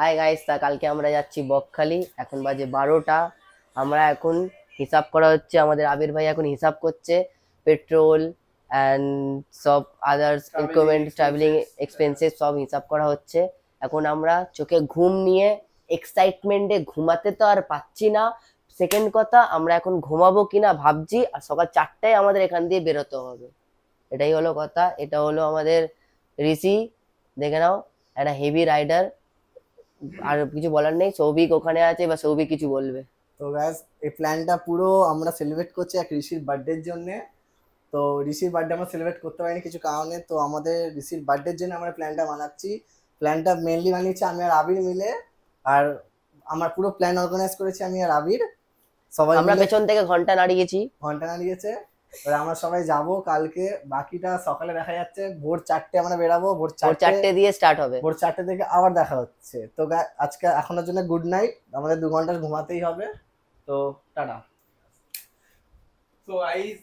Hi guys, তা কালকে আমরা যাচ্ছি বকখালি। এখন বাজে 12টা। আমরা এখন হিসাব করা হচ্ছে, আমাদের আবির ভাই এখন হিসাব করছে পেট্রোল অ্যান্ড সব আদার্স ইনক্রিমেন্ট ট্রাভেলিং এক্সপেন্সেস সব হিসাব করা হচ্ছে। এখন আমরা চোখে ঘুম নিয়ে এক্সাইটমেন্টে ঘুমাতে তো আর পাচ্ছি না। সেকেন্ড কথা, আমরা এখন ঘুমাবো কিনা ভাবছি, আর সকাল 4টায় আমাদের এখান দিয়ে বেরোতে হবে। এটাই হলো কথা। এটা হলো আমাদের ঋষি, দেখে নাও, একটা হেভি রাইডার। আর কিছু বলার নেই, সৌভিক ওখানে আছে, বা সৌভিক কিছু বলবে। তো গাইস, এই প্ল্যানটা পুরো আমরা সেলিব্রেট করছি এক ঋষির বার্থডের জন্য। তো ঋষির বার্থডে আমরা সেলিব্রেট করতে পারিনি কিছু কারণে, তো আমাদের ঋষির বার্থডের জন্য আমরা প্ল্যানটা বানাচ্ছি। প্ল্যানটা মেনলি বানিয়েছি আমি আর আবির মিলে, আর আমার পুরো প্ল্যান অর্গানাইজ করেছি আমি আর আবির। সবাই আমরা পেছন থেকে ঘন্টা নাড়িয়েছি। ঘন্টা নাড়িয়েছে। এবার আমরা সবাই যাব কালকে, বাকিটা সকালে দেখা যাচ্ছে। ভোর 4টে আমরা বেরাবো, ভোর 4টে দিয়ে স্টার্ট হবে। ভোর 4টে থেকে আবার দেখা হচ্ছে। তো আজকে এখনের জন্য গুড নাইট, আমাদের 2 ঘন্টা ঘুমাতেই হবে। তো টাটা। তো গাইস,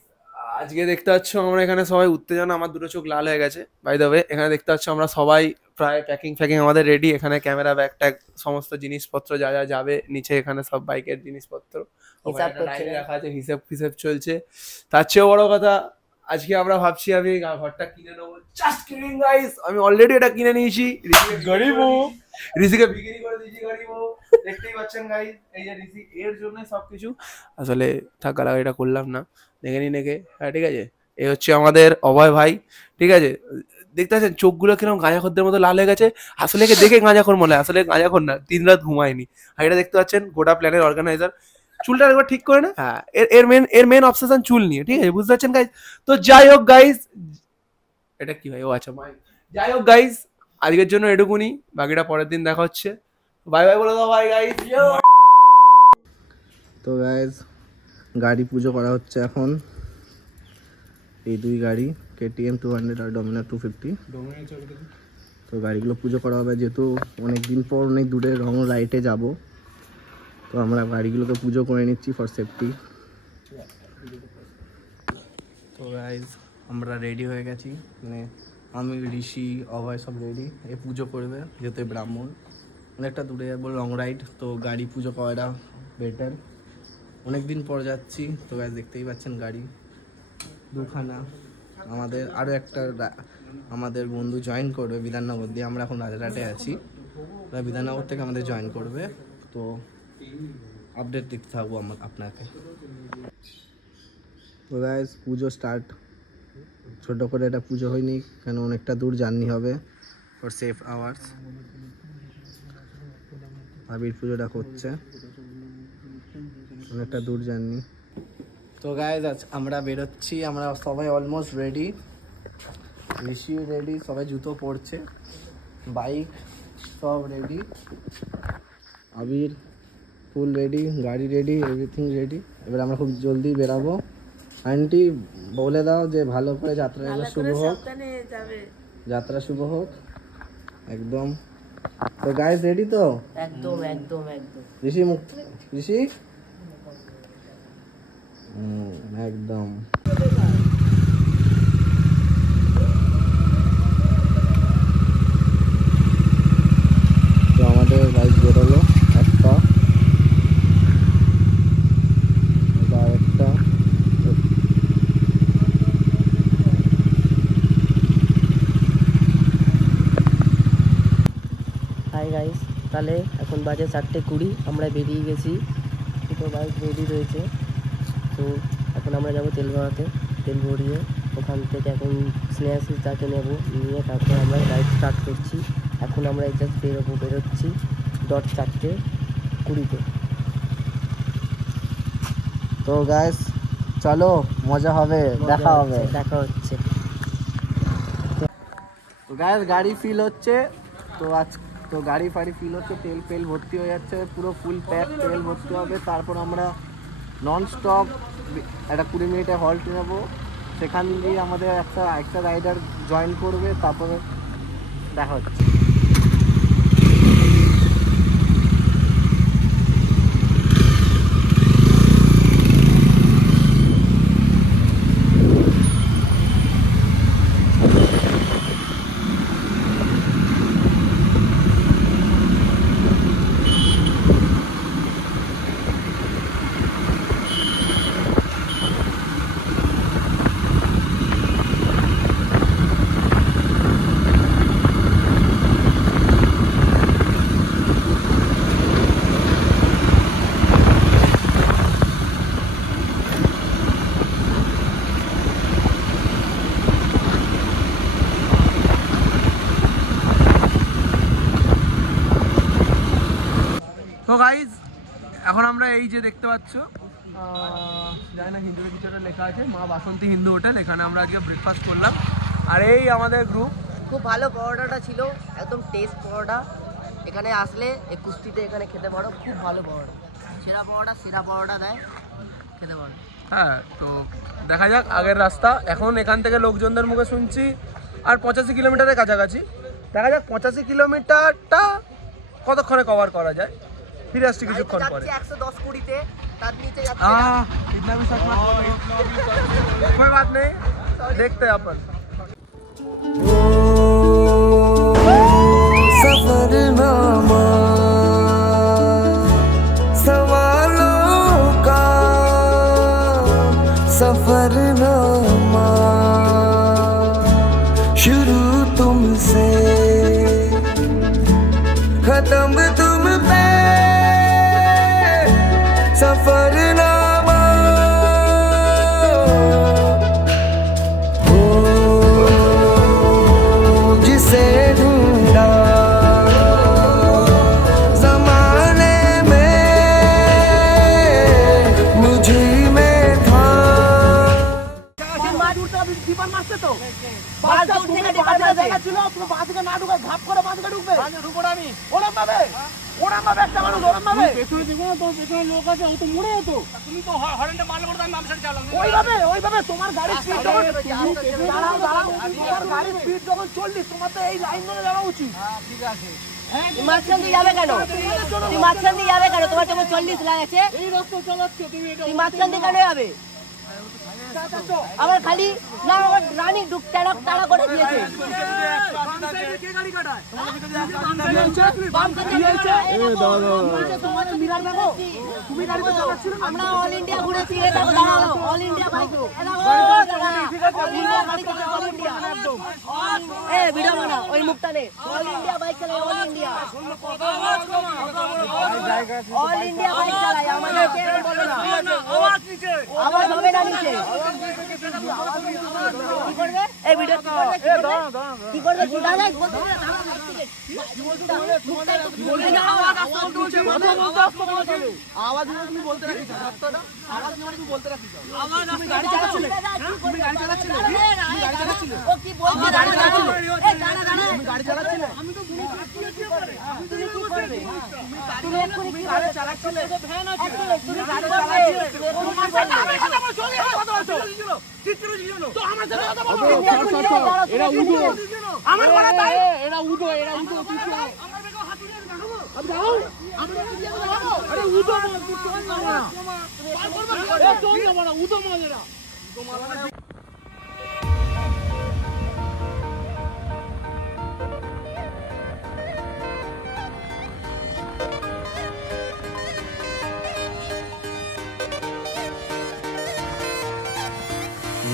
আজকে দেখতে পাচ্ছ আমরা এখানে সবাই উত্তেজনা, আমার দুটো চোখ লাল হয়ে গেছে। বাই দ্য ওয়ে, এখানে দেখতে পাচ্ছ আমরা সবাই প্রায় প্যাকিং আমাদের রেডি। এখানে ক্যামেরা, ব্যাগ ট্যাগ, সমস্ত জিনিসপত্র যা যা যাবে নিচে, এখানে সব বাইকের জিনিসপত্র হিসাব করছে, রাখা আছে, হিসেব চলছে। তার চেয়েও বড় কথা, আজকে আমরা ভাবছি আমি ঘরটা কিনে নেবো। জাস্ট কিডিং গাইস, আমি অলরেডি এটা কিনে নিয়েছি। ঋষিকে বিক্রি করে দিয়েছি গরিব। দেখতেই পাচ্ছেন গাইস, এই যে ঋষি, এর জন্য সবকিছু। আসলে থাক, গালাগালিটা করলাম না, দেখে নি নেকে। হ্যাঁ ঠিক আছে, এই হচ্ছে আমাদের অভয় ভাই। ঠিক আছে, দেখতে পাচ্ছেন চোখগুলো কিরকম গাঁজাখোরদের মতো লাল হয়ে গেছে। আসলে একে দেখে গাঁজাখোর মনে হয়, আসলে গাঁজাখোর না, 3 রাত ঘুমায়নি। আর এটা দেখতে পাচ্ছেন গোটা প্ল্যানের অর্গানাইজার। চুলটা একবার ঠিক করে না। হ্যাঁ, এর মেন অবসেশন চুল নিয়ে। ঠিক আছে, বুঝতে পারছেন গাইস। তো যাই হোক গাইস, এটা কি ভাই? ও আচ্ছা ভাই, যাই হোক গাইস, আজকের জন্য এটুকুনি, বাকিটা পরের দিন দেখা হচ্ছে। বাই বাই বলে দাও ভাই গাইস। তো গাইজ, গাড়ি পুজো করা হচ্ছে এখন। এই 2 গাড়ি, KTM 200 আর ডমিনার 250। তো গাড়িগুলো পুজো করা হবে, যেহেতু অনেক দিন পর অনেক দূরে লং রাইডে যাব। তো আমরা গাড়িগুলোকে পুজো করে নিচ্ছি ফর সেফটি। তো গাইজ, আমরা রেডি হয়ে গেছি, মানে আমি, ঋষি, অভয় সব রেডি। এ পুজো করবে, যেহেতু ব্রাহ্মণ, অনেকটা দূরে যাবো লং রাইড, তো গাড়ি পুজো করাটা বেটার। অনেকদিন পর যাচ্ছি। তো গাইজ দেখতেই পাচ্ছেন গাড়ি 2খানা। আমাদের আরও একটা আমাদের বন্ধু জয়েন করবে বিধাননগর দিয়ে। আমরা এখন রাজারহাটে আছি, বিধাননগর থেকে আমাদের জয়েন করবে। তো আপডেট দিতে থাকবো আপনাকে। তো গাইজ, পুজো স্টার্ট। ছোটো করে এটা পুজো হয়নি, কেন অনেকটা দূর জার্নি হবে ফর সেফ আওয়ার্স। আবির পুজোটা করছে, অনেকটা দূর জার্নি। তো গাইজ, আমরা বেরোচ্ছি, আমরা সবাই অলমোস্ট রেডি। ঋষি রেডি, সবাই জুতো পরছে, বাইক সব রেডি, আবির ফুল রেডি, গাড়ি রেডি, এভরিথিং রেডি। এবার আমরা খুব জলদি বেরাবো। আন্টি বলে দাও যে ভালো করে যাত্রা শুভ হোক, যাত্রা শুভ হোক একদম। তো গাইজ রেডি তো? একদম একদম একদম। ঋষি ঋষি একদম। তো আমাদের বাইক বেরোলো একটা, আরেকটা। হাই গাইস, তাহলে এখন বাজে 4:20, আমরা বেরিয়ে গেছি। দুটো বাইক রেডি রয়েছে। তো এখন আমরা যাবো তেল ভরাতে। তেল ভরিয়ে ওখান থেকে এখন স্নেহাশিস তাকে নেবো, নিয়ে তারপর আমরা রাইড স্টার্ট করছি। এখন আমরা জাস্ট বেরোচ্ছি 4:20। তো গাইস চলো, মজা হবে, দেখা হচ্ছে। তো গাইস, গাড়ি ফিল হচ্ছে। তো গাড়ি ফাড়ি ফিল হচ্ছে, তেল ফেল ভর্তি হয়ে যাচ্ছে, পুরো ফুল প্যাক তেল ভর্তি হবে। তারপর আমরা নন স্টপ একটা 20 মিনিটে হল্ট নেবো। সেখান দিয়ে আমাদের একটা রাইডার জয়েন করবে, তারপরে দেখা হচ্ছে। তো গাইজ এখন আমরা এই যে দেখতে পাচ্ছ জানি না হিন্দুদের কিছু একটা লেখা আছে মা বাসন্তী হিন্দু হোটেল, এখানে আমরা আজকে ব্রেকফাস্ট করলাম। আর এই আমাদের গ্রুপ। খুব ভালো পরোটাটা ছিল, একদম টেস্ট পরোটা। এখানে আসলে এই কুস্তিতে এখানে খেতে পারো, খুব ভালো পরোটা, সেরা পরোটা দেয়, খেতে পারো। হ্যাঁ, তো দেখা যাক আগের রাস্তা। এখন এখান থেকে লোকজনদের মুখে শুনছি আর 85 কিলোমিটারের কাছাকাছি। দেখা যাক 85 কিলোমিটারটা কতক্ষণে কভার করা যায়। ফিরে আসছি কিছুক্ষণ পরে। 110-20-তে, তার নিচে যাচ্ছে इतना भी सच मत बोलो, कोई बात नहीं, देखते हैं अपन। सफरनामा सवालों का सफरनामा शुरू तुमसे खत्म तुम पे सफरनामा हो जिसे ढूंढा जमाने में मुझे में था। মাঝখান দিয়ে যাবে কেন? তুই মাঝখান দিয়ে যাবে কেন? তোমার যেমন 40 লাগছে, তুই মাঝখান দিয়ে কেন যাবে? আবার খালি না, আমার রানী তাড়া করে দিয়েছে। আমরা অল ইন্ডিয়া ঘুরেছি, অল ইন্ডিয়া বাইক ভিডিও বানা, ওই মুখটা নে, অল ইন্ডিয়া বাইক চালাই, অল ইন্ডিয়া বাইক চালাই। আমাদেরকে বলো না, আওয়াজ হবে না নিচে। কি করবে এই ভিডিও? কি করবে?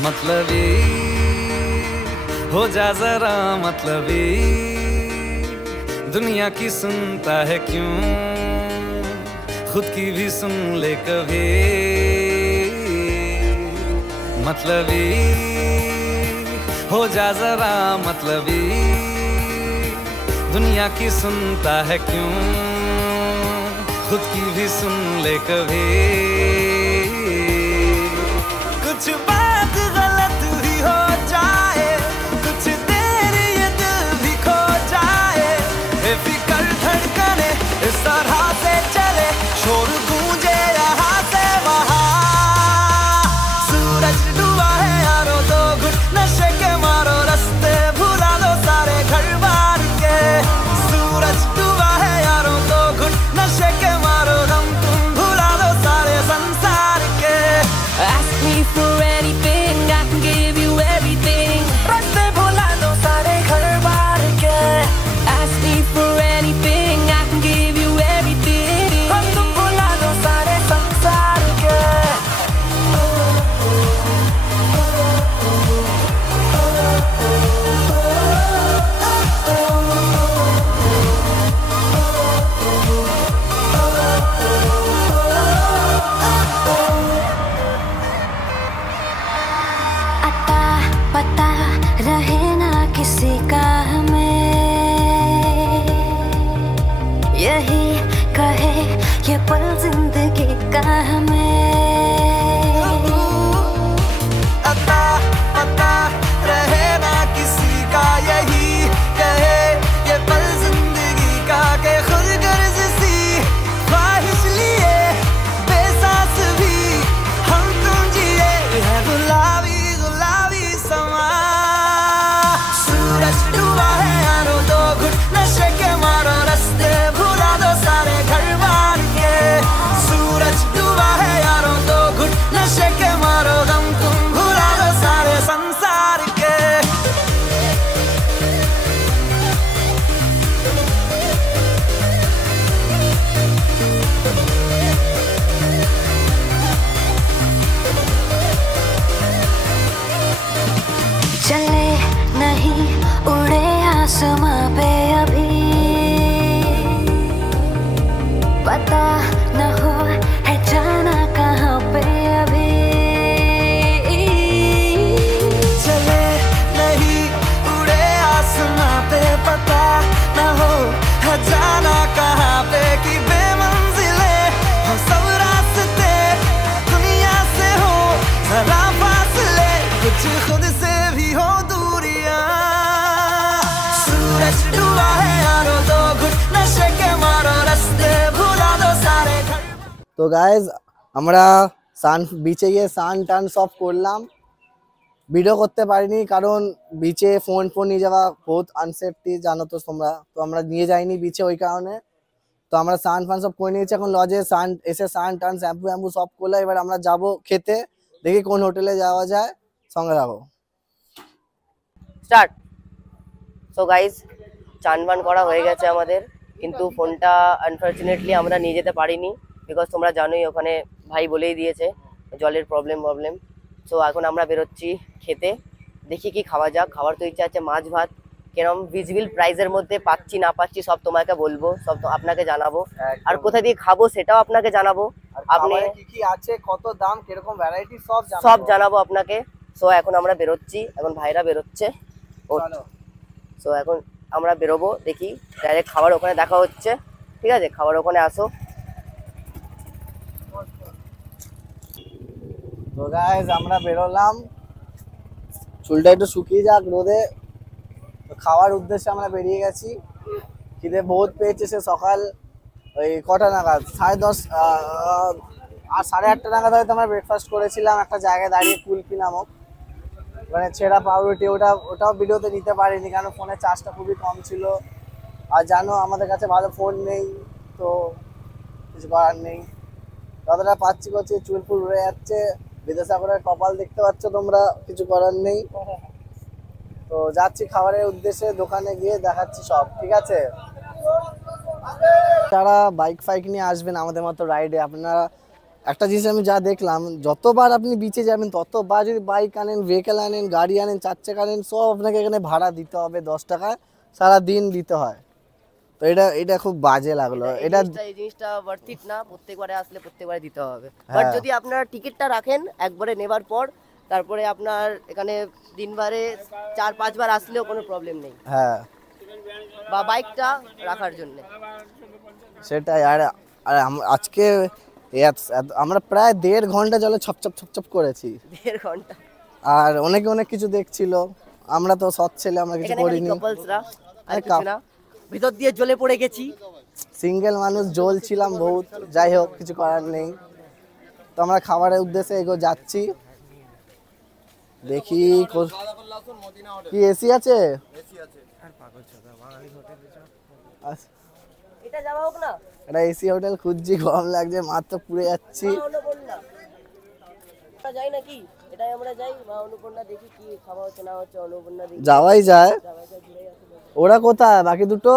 मतलबी हो जा जरा मतलबी दुनिया की सुनता है क्यों खुद की भी सुन ले कभी मतलबी हो जा जरा मतलबी दुनिया की सुनता है क्यों खुद की भी सुन ले कभी कुछ बात गलत भी हो जाए कुछ देर ये दिल भी खो जाए बेफिक्र धड़कने इस तरह से चले शोर गूंजे यहाँ से वहाँ सूरज डूबा है यारो दो घुट नशे के मारो रास्ते भुला दो सारे घर बार के सूरज डूबा है यारो दो घुट नशे के मारो दम तुम भुला दो सारे संसार के Ask me for any ये पल जिंदगी का हमें अता पता रहे ना किसी का यही कहे ये पल जिंदगी का के खुद गर्ज सी ख्वाहिश लिए बेसास भी हम तुम जिए है गुलाबी गुलाबी समा सूरज डूबा है यारो दो घुट नशे के मारो रास्ते भुला दो सारे घर बार के सूरज डूबा है यारो दो घुट नशे के मारो गम तुम भुला दो सारे संसार के चले नहीं उड़े आसमां पे अभी पता न हो है जाना कहाँ पे अभी चले नहीं उड़े आसमां पे पता न हो है जाना कहाँ पे कि बेमंजिले हो सब रास्ते दुनिया से हो जरा फासले कुछ खुद से भी हो दूरियां सूरज डूबा है यारो दो घुट नशे के मारो रास्ते भुला दो सारे घर তো গাইজ আমরা বিচে গিয়ে সান টান সব করলাম, ভিডিও করতে পারিনি কারণ বিচে ফোন নিয়ে যাওয়া বহুত আনসেফটি জানো তো তোমরা, তো আমরা নিয়ে যাইনি বিচে ওই কারণে। তো আমরা সান ফান সব করে নিয়েছি, এখন লজে এসে সান টান শ্যাম্পু শ্যাম্পু সব করলাম। এবার আমরা যাব খেতে, দেখি কোন হোটেলে যাওয়া যায়, সঙ্গে যাবো। স্টার্ট। সো গাইজ চান বান করা হয়ে গেছে আমাদের, কিন্তু ফোনটা আনফর্চুনেটলি আমরা নিয়ে যেতে পারিনি, বিকজ তোমরা জানোই ওখানে ভাই বলেই দিয়েছে জলের প্রবলেম। সো এখন আমরা বেরোচ্ছি খেতে, দেখি কি খাওয়া যাক। খাওয়ার তো ইচ্ছা আছে মাছ ভাত, কেরম ভিজিবল প্রাইজের মধ্যে পাচ্ছি না পাচ্ছি সব তোমাকে বলবো, সব তো আপনাকে জানাবো, আর কোথায় দিয়ে খাবো সেটাও আপনাকে জানাবো। আপনি কি কি আছে, কত দাম, কিরকম ভ্যারাইটি সব জানাবো আপনাকে। সো এখন আমরা বেরোচ্ছি, এখন ভাইরা বেরোচ্ছে। সো এখন আমরা বেরোবো, দেখি ডাইরেক্ট খাবার ওখানে দেখা হচ্ছে। ঠিক আছে, খাবার ওখানে আসো। তো গাইস আমরা বেরোলাম, চুলটা একটু শুকিয়ে যাক রোদে। তো খাওয়ার উদ্দেশ্যে আমরা বেরিয়ে গেছি, খিদে বহুত পেয়েছে। সে সকাল ওই কটা নাগাদ 10:30 আর 8:30 নাগাদ হয়তো আমরা ব্রেকফাস্ট করেছিলাম একটা জায়গায় দাঁড়িয়ে, কুলপি নামক, মানে ছেঁড়া পাউরুটি। ওটাও ভিডিওতে নিতে পারিনি কারণ ফোনের চার্জটা খুবই কম ছিল, আর জানো আমাদের কাছে ভালো ফোন নেই, তো কিছু করার নেই। যতটা পাচ্ছি করছি, চুল ফুল উড়ে যাচ্ছে, বিদ্যাসাগরের কপাল দেখতে পাচ্ছ তোমরা, কিছু করার নেই। তো যাচ্ছি খাবারের উদ্দেশ্যে, দোকানে গিয়ে দেখাচ্ছি সব। ঠিক আছে, যারা বাইক ফাইক নিয়ে আসবেন আমাদের মতো রাইডে, আপনারা একটা জিনিস আমি যা দেখলাম, যতবার আপনি বিচে যাবেন ততবার যদি বাইক আনেন, ভেহিকেল আনেন, গাড়ি আনেন, 4 চাকা আনেন, সব আপনাকে এখানে ভাড়া দিতে হবে 10 টাকা সারাদিন দিতে হয়। তো এটা খুব বাজে লাগলো। এই জিনিসটা ওয়ার্থ ইট না, প্রত্যেকবারে আসলে প্রত্যেকবারে দিতে হবে। বাট যদি আপনারা টিকিটটা রাখেন একবারে নেবার পর, তারপরে আপনার এখানে দিনবারে 4-5 বার আসলেও কোনো প্রবলেম নেই। হ্যাঁ, বা বাইকটা রাখার জন্য সেটাই। আর আজকে আমরা প্রায় 1.5 ঘন্টা জলে ছপছপ করেছি। 1.5 ঘন্টা। আর অনেক কিছু দেখছিল, আমরা তো সৎ ছেলে, আমরা কিছু করিনি। ভিতর দিয়ে জ্বলে পড়ে গেছি, সিঙ্গেল মানুষ, জ্বলছিলাম বহুত। যাই হোক, কিছু করার নেই। তো আমরা খাবারের উদ্দেশ্যে এগো যাচ্ছি, দেখি কি এসি আছে। এটা যাওয়া হোক না, একটা এসি হোটেল খুঁজছি, গরম লাগছে, মাত্র পুড়ে যাচ্ছি। যাই নাকি, এটাই আমরা যাই বা অনুপূর্ণা, দেখি কি খাওয়া হচ্ছে না হচ্ছে। অনুপূর্ণা দেখি যাওয়াই যায়। ওরা কোথায় বাকি দুটো?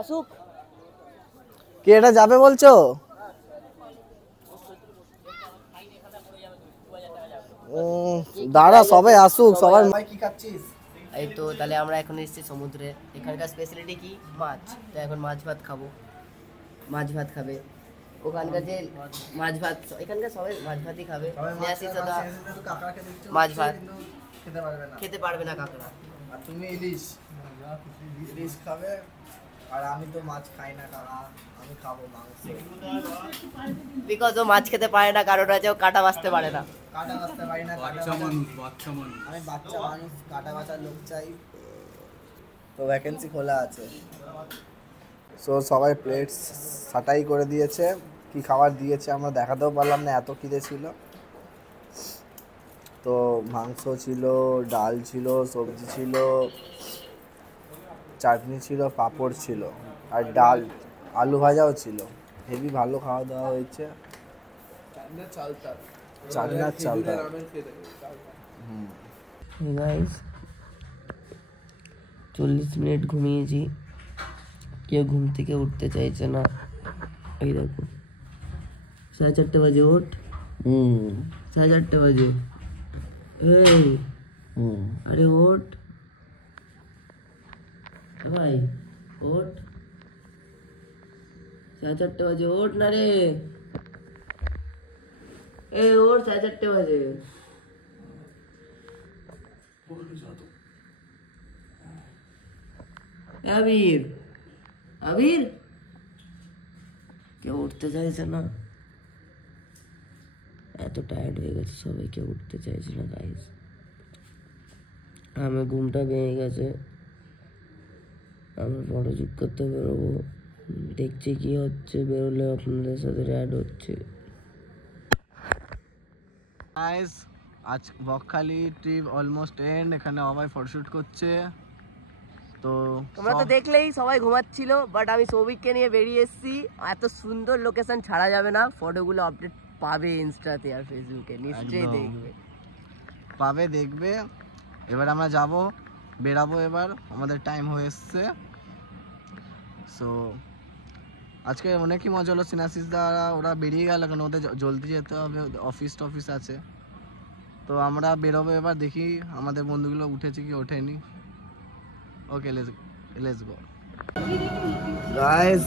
আসুক। কে এটা যাবে বলছো? দাঁড়া, সবাই আসুক, সবার। কি খাচ্ছিস? এই তো তাহলে আমরা এখন এসেছি সমুদ্রে। এখানকার স্পেশালিটি কি? মাছ। তো এখন মাছ ভাত খাবো। মাছ ভাত খাবে ওখানকার যে মাছ ভাত, এখানকার সবাই মাছ ভাতই খাবে। মাছ ভাত খেতে পারবে না কাঁকড়া। আর তুমি ইলিশ খাবে। আর আমি তো মাছ খাই না কাকা, আমি খাবো মাংস। বিকজ ও মাছ খেতে পারে না, কারণ আছে ও কাটা বাছতে পারে না। কাটা বাছতে পারি না, বাচ্চা মানুষ। আমি বাচ্চা মানুষ, কাটা বাছার লোক চাই। তো ভ্যাকেন্সি খোলা আছে। সো সবাই প্লেট ছাটাই করে দিয়েছে। কি খাবার দিয়েছে আমরা দেখাতেও পারলাম না, এত খিদে ছিল। তো মাংস ছিল, ডাল ছিল, সবজি ছিল, চাটনি ছিল, পাঁপড় ছিল, আর ডাল, আলু ভাজাও ছিল। হেভি ভালো খাওয়া দাওয়া হয়েছে। চাটনার চালতা। গাইস 40 মিনিট ঘুমিয়েছি, কেউ ঘুম থেকে উঠতে চাইছে না। এই দেখো 4:30 বাজে ওঠ। 4:30 বাজে। এই আরে ওঠ ভাই, ওঠ। 4:30 বাজে, ওঠ না রে। এই ওঠ, 4:30 বাজে। আবির, আবির কেউ উঠতে চাইছে না। এত টায়ার্ড হয়ে গেছে সবাই, কেউ উঠতে চাইছে না গাইস। আমার ঘুমটা ভেঙে গেছে, আমরা ফটোশুট করতে বেরোবো। দেখছি কি হচ্ছে, বেরোলে আপনাদের সাথে অ্যাড হচ্ছে। গাইস আজ বকখালি ট্রিপ অলমোস্ট এন্ড। এখানে সবাই ফটোশুট করছে। তো তোমরা তো দেখলেই সবাই ঘুমাচ্ছিল, বাট আমি সৌভিককে নিয়ে বেরিয়ে এসেছি। এত সুন্দর লোকেশন ছাড়া যাবে না, ফটোগুলো আপডেট পাবে ইনস্টাতে আর ফেসবুকে, নিশ্চয়ই দেখবে। পাবে, দেখবে। এবার আমরা যাব, বেরাবো। এবার আমাদের টাইম হয়ে এসছে। সো আজকে অনেকই মজা হলো। সিনাসিস দ্বারা ওরা বেরিয়ে গেল, কারণ ওদের জলদি যেতে হবে, অফিস আছে। তো আমরা বেরোবো এবার, দেখি আমাদের বন্ধুগুলো উঠেছে কি ওঠেনি। ওকে, লেটস গো গাইস।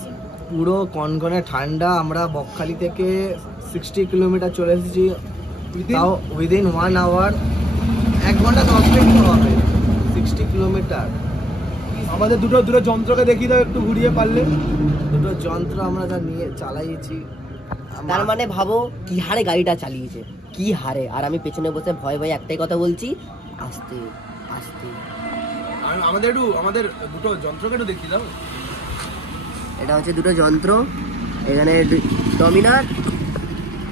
পুরো কনকনে ঠান্ডা। আমরা বকখালি থেকে 60 কিলোমিটার চলে এসেছি, তাও উইদিন 1 আওয়ার। 1 ঘন্টা 10 মিনিট হবে। 60 কিলোমিটার। আমাদের দুটো যন্ত্রকে দেখিয়ে দাও একটু ঘুরিয়ে পারলে। দুটো যন্ত্র আমরা যা নিয়ে চালাইছি, তার মানে ভাবো কি হারে গাড়িটা চালিয়েছে, কি হারে। আর আমি পেছনে বসে ভয় ভয় একটাই কথা বলছি, আস্তে আস্তে। আমাদের দুটো যন্ত্রকে একটু দেখিয়ে দাও। এটা হচ্ছে দুটো যন্ত্র, এখানে ডমিনার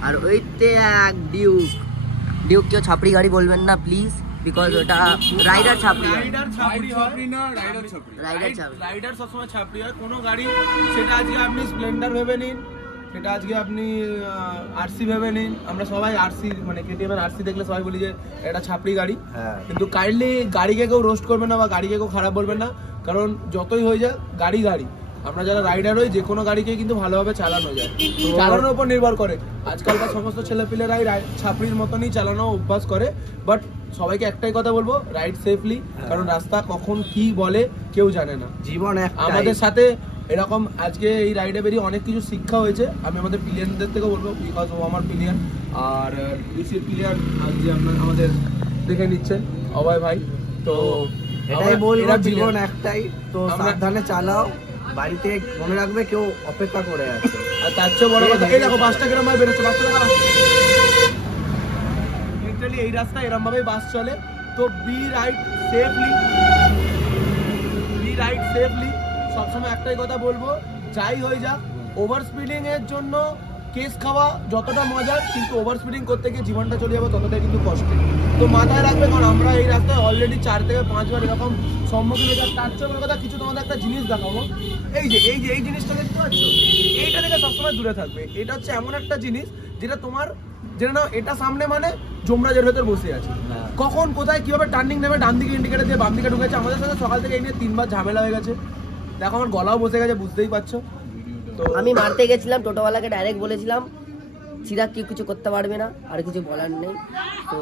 আর ওইতে এক ডিউক। কেউ ছাপড়ি গাড়ি বলবেন না প্লিজ, বিকজ ওটা রাইডার ছাপড়ি। রাইডার সবসময় ছাপড়ি হয় কোনো গাড়ি। সেটা আজকে আপনি স্প্লেন্ডার ভেবে নিন, সেটা আজকে আপনি আরসি ভেবে নিন। আমরা সবাই আরসি মানে কেটিএম এর আরসি দেখলে সবাই বলি যে এটা ছাপড়ি গাড়ি। কিন্তু কাইন্ডলি গাড়িকে কেউ রোস্ট করবেন না বা গাড়িকে কেউ খারাপ বলবেন না, কারণ যতই হয়ে যাক গাড়ি। আমরা যারা রাইডার হই, যে কোনো গাড়িকে কিন্তু ভালোভাবে চালানো যায়, চালানোর উপর নির্ভর করে। আজকালকার সমস্ত ছেলেপিলেরাই ছাপড়ির মতনই চালানো অভ্যাস করে। বাট সবাইকে একটাই কথা বলবো, রাইড সেফলি, কারণ রাস্তা কখন কি বলে কেউ জানে না। জীবন আমাদের সাথে এরকম আজকে এই রাইডে বেরিয়ে অনেক কিছু শিক্ষা হয়েছে। আমি আমাদের প্লেয়ারদের থেকেও বলবো, বিকজ ও আমার প্লেয়ার। আর ডিসির প্লেয়ার আজকে আমাদের দেখে নিচ্ছেন অভয় ভাই। তো এটাই বলবো, জীবন একটাই। তো সাবধানে চালাও, বাড়িতে মনে রাখবে কেউ অপেক্ষা করে আছে। আর তার চেয়ে বড় কথা, এই দেখো বাসটা কিরম ভাবে বেরোচ্ছে। বাসটা লিটারালি এই রাস্তায় এরম ভাবেই বাস চলে। তো বি রাইড সেফলি। সবসময় একটাই কথা বলবো, যাই হয়ে যাক, ওভার স্পিডিং এর জন্য কেস খাওয়া যতটা মজার, কিন্তু ওভার স্পিডিং করতে গিয়ে জীবনটা চলে যাবে ততটাই কিন্তু কষ্টের। তো মাথায় রাখবে, কারণ আমরা এই রাস্তায় অলরেডি 4 থেকে 5 বার এরকম সম্মুখীন হয়ে যাই। তার চেয়ে বড় কথা, কিছু তোমাদের একটা জিনিস দেখাবো। এই জিনিসটা দেখতে পাচ্ছ, এইটা থেকে সবসময় দূরে থাকবে। এটা হচ্ছে এমন একটা জিনিস যেটা তোমার যেটা না, এটা সামনে মানে যমরাজের ভেতর বসে আছে। কখন কোথায় কিভাবে টার্নিং নেবে, ডান দিকে ইন্ডিকেটর দিয়ে বাম দিকে ঢুকেছে। আমাদের সাথে সকাল থেকে এই নিয়ে 3 বার ঝামেলা হয়ে গেছে। দেখো আমার গলাও বসে গেছে, বুঝতেই পারছো। তো আমি মারতে গেছিলাম, টোটোওয়ালাকে ডাইরেক্ট বলেছিলাম চিরাগ কেউ কিছু করতে পারবে না, আর কিছু বলার নেই। তো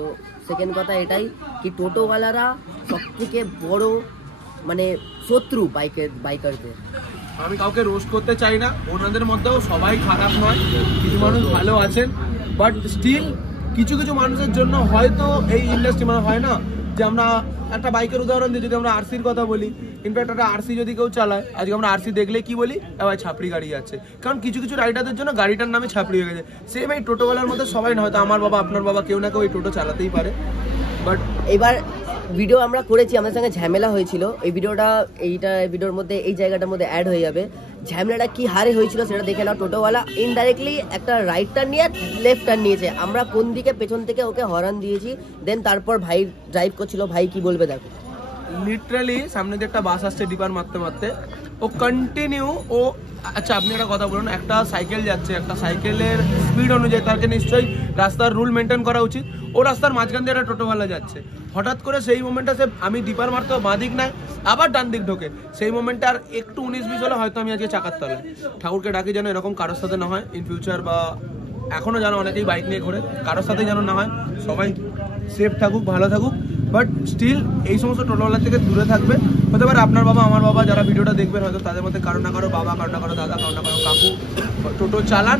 সেকেন্ড কথা এটাই কি, টোটোওয়ালারা সব থেকে বড় মানে শত্রু বাইকারদের। আমি কাউকে রোস্ট করতে চাই না, ওনাদের মধ্যেও সবাই খারাপ নয়, কিছু মানুষ ভালো আছেন। বাট স্টিল কিছু মানুষের জন্য হয়তো এই ইন্ডাস্ট্রি মানে হয় না, যে আমরা একটা বাইকের উদাহরণ দিই, যদি আমরা আরসির কথা বলি, ইনফ্যাক্ট একটা আরসি যদি কেউ চালায়, আজকে আমরা আরসি দেখলে কি বলি, ভাই ছাপড়ি গাড়ি যাচ্ছে, কারণ কিছু কিছু রাইডারদের জন্য গাড়িটার নামে ছাপড়ি হয়ে গেছে। সেম এই টোটোওয়ালার মধ্যে সবাই না, হয়তো আমার বাবা আপনার বাবা কেউ না কেউ এই টোটো চালাতেই পারে, বাট এবার ভিডিও আমরা করেছি, আমাদের সঙ্গে ঝামেলা হয়েছিল, এই ভিডিওর মধ্যে এই জায়গাটার মধ্যে অ্যাড হয়ে যাবে। ঝামেলাটা কি হারে হয়েছিল সেটা দেখে নাও। টোটোওয়ালা ইনডাইরেক্টলি একটা রাইট টার্ন নিয়ে লেফট টার্ন নিয়েছে, আমরা কোন দিকে পেছন থেকে ওকে হর্ন দিয়েছি, দেন তারপর ভাই ড্রাইভ করছিল। ভাই কি বলবে দেখো। লিটারালি সামনে দিয়ে একটা বাস আসছে ডিপার মারতে মারতে, ও কন্টিনিউ ও, আচ্ছা আপনি একটা কথা বলুন, একটা সাইকেল যাচ্ছে, একটা সাইকেলের স্পিড অনুযায়ী তাকে নিশ্চয়ই রাস্তার রুল মেনটেন করা উচিত। ও রাস্তার মাঝখান দিয়ে একটা টোটোওয়ালা যাচ্ছে, হঠাৎ করে সেই মোমেন্টটা সে, আমি ডিপার মারতে বাঁ দিক নাই আবার ডান দিক ঢোকে, সেই মোমেন্টে আর একটু 19-20 হলে হয়তো আমি আজকে চাকার তলায়। ঠাকুরকে ডাকি যেন এরকম কারোর সাথে না হয় ইন ফিউচার, বা এখনো যেন অনেকেই বাইক নিয়ে ঘোরে, কারোর সাথে যেন না হয়, সবাই সেফ থাকুক, ভালো থাকুক, বাট স্টিল এই সমস্ত টোটোওয়ালা থেকে দূরে থাকবে। হতে পারে আপনার বাবা আমার বাবা যারা ভিডিওটা দেখবেন, হয়তো তাদের মধ্যে কারো না কারো বাবা, কারো না কারো দাদা, কারো না কারো কাকু টোটো চালান।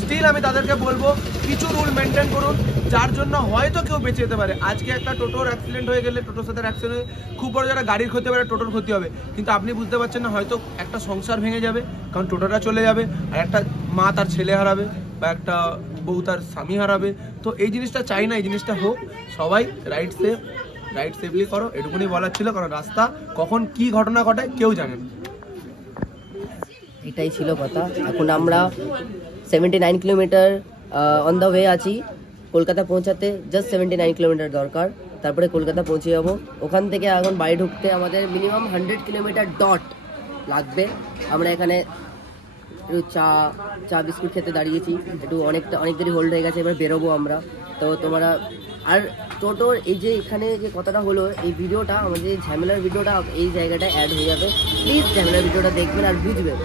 স্টিল আমি তাদেরকে বলবো কিছু রুল মেনটেন করুন, যার জন্য হয়তো কেউ বেঁচে যেতে পারে। আজকে একটা টোটোর অ্যাক্সিডেন্ট হয়ে গেলে, টোটোর সাথে অ্যাক্সিডেন্ট খুব বড় যারা গাড়ির ক্ষতি হবে, টোটোর ক্ষতি হবে, কিন্তু আপনি বুঝতে পারছেন না, হয়তো একটা সংসার ভেঙে যাবে, কারণ টোটোটা চলে যাবে, আর একটা মা তার ছেলে হারাবে, বা একটা বউ তার স্বামী হারাবে। তো এই জিনিসটা চাই না, এই জিনিসটা হোক। সবাই রাইড সেফলি করো, এটুকুনি বলার ছিল, কারণ রাস্তা কখন কি ঘটনা ঘটে কেউ জানে না। এটাই ছিল কথা। এখন আমরা 79 কিলোমিটার অন দ্য ওয়ে আছি, কলকাতা পৌঁছাতে জাস্ট 79 কিলোমিটার দরকার, তারপরে কলকাতা পৌঁছে যাবো। ওখান থেকে এখন বাড়ি ঢুকতে আমাদের মিনিমাম 100 কিলোমিটার ডট লাগবে। আমরা এখানে একটু চা বিস্কুট খেতে দাঁড়িয়েছি, একটু অনেক দেরি হোল্ড হয়ে গেছে, এবার বেরোবো আমরা। তো তোমরা আর টোটোর এই যে এখানে যে কথাটা হলো, এই ভিডিওটা আমাদের ঝামেলার ভিডিওটা এই জায়গাটায় অ্যাড হয়ে যাবে, প্লিজ ঝামেলার ভিডিওটা দেখবেন আর বুঝবেন।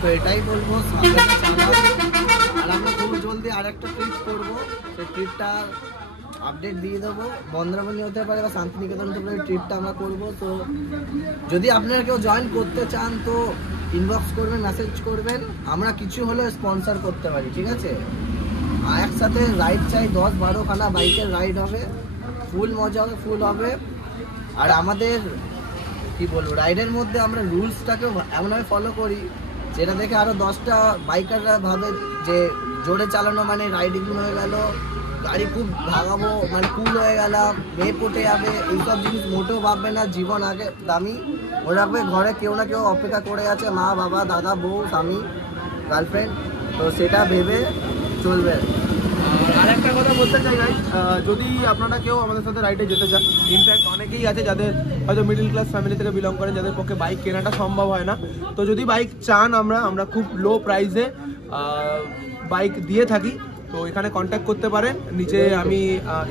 তো এটাই বলবো, সাবধানে চালান। আর আমরা খুব জলদি আরেকটা ট্রিপ করবো, সেই ট্রিপটা আপডেট দিয়ে দেবো। মন্দারমণি হতে পারে বা শান্তিনিকেতন হতে পারে, ট্রিপটা আমরা করবো। তো যদি আপনারা কেউ জয়েন করতে চান তো ইনবক্স করবেন, মেসেজ করবেন, আমরা কিছু হলেও স্পন্সর করতে পারি, ঠিক আছে? আর একসাথে রাইড চাই, 10-12 খানা বাইকের রাইড হবে, ফুল মজা হবে, ফুল হবে। আর আমাদের কি বলবো, রাইডের মধ্যে আমরা রুলসটাকেও এমনভাবে ফলো করি যেটা দেখে আরও 10টা বাইকাররা ভাবে যে জোরে চালানো মানে রাইডিং হয়ে গেল, গাড়ি খুব ভাগাবো মানে কুল হয়ে গেলাম, মেয়ে পটে যাবে, এইসব জিনিস মোটেও ভাববে না। জীবন আগে দামি, মনে রাখবে ঘরে কেউ না কেউ অপেক্ষা করে আছে, মা বাবা দাদা বউ স্বামী গার্লফ্রেন্ড, তো সেটা ভেবে চলবে। আর একটা কথা বলতে চাই গাইস, যদি আপনারা কেউ আমাদের সাথে রাইডে যেতে চান, ইনফ্যাক্ট অনেকেই আছে যাদের হয়তো মিডল ক্লাস ফ্যামিলি থেকে বিলং করেন, যাদের পক্ষে বাইক কেনাটা সম্ভব হয় না, তো যদি বাইক চান আমরা খুব লো প্রাইসে বাইক দিয়ে থাকি। তো এখানে কন্ট্যাক্ট করতে পারেন, নিচে আমি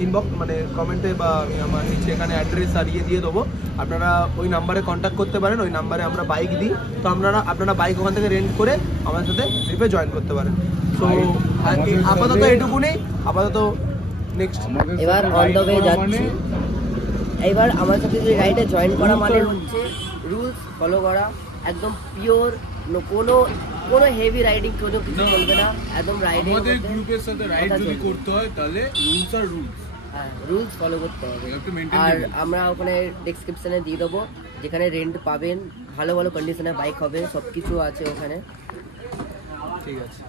ইনবক্স মানে কমেন্টে বা আমি আমার নিচে এখানে অ্যাড্রেস আর দিয়ে দেবো, আপনারা ওই নাম্বারে কন্ট্যাক্ট করতে পারেন, ওই নাম্বারে আমরা বাইক দিই। তো আপনারা বাইক ওখান থেকে রেন্ট করে আমাদের সাথে ট্রিপে জয়েন করতে পারেন। তো আপাতত এটুকুনি, আপাতত নেক্সট এবার অন দ্য ওয়ে যাচ্ছি। এবার আমার সাথে যদি রাইডে জয়েন করা মানে হচ্ছে রুলস ফলো করা, একদম পিওর, কোনো হেভি রাইডিং কোনো কিছু চলবে না, একদম রাইডিং। আমাদের গ্রুপের সাথে রাইড যদি করতে হয় তাহলে রুলস আর রুলস, হ্যাঁ রুলস ফলো করতে হবে। আর আমরা ওখানে ডেসক্রিপশনে দিয়ে দেবো যেখানে রেন্ট পাবেন, ভালো ভালো কন্ডিশনের বাইক হবে, সব কিছু আছে ওখানে। ঠিক আছে,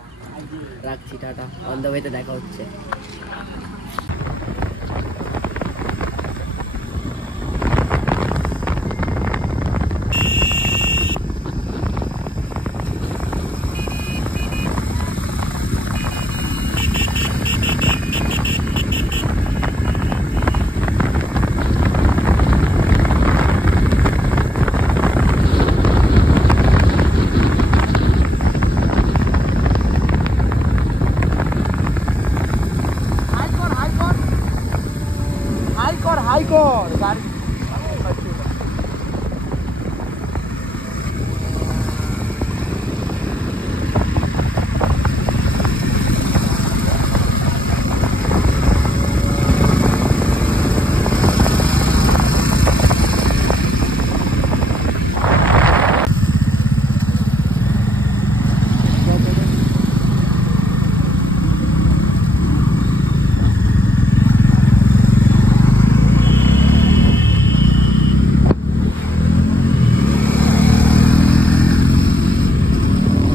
রাখছি, টাটা, অন দ্য ওয়েতে দেখা হচ্ছে।